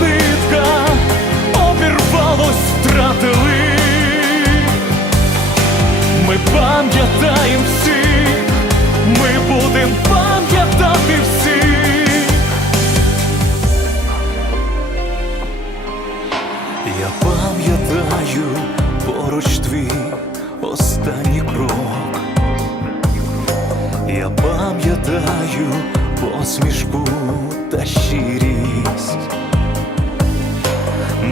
Нитка, обірвалось, втратили. Ми пам'ятаємо всіх, ми будем пам'ятати всіх. Я пам'ятаю поруч твій останній крок. Я пам'ятаю посмішку та щирість.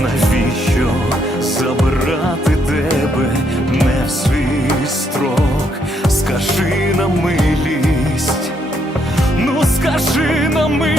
Навіщо забирати тебе не в свій строк? Скажи на милість, ну скажи на милість.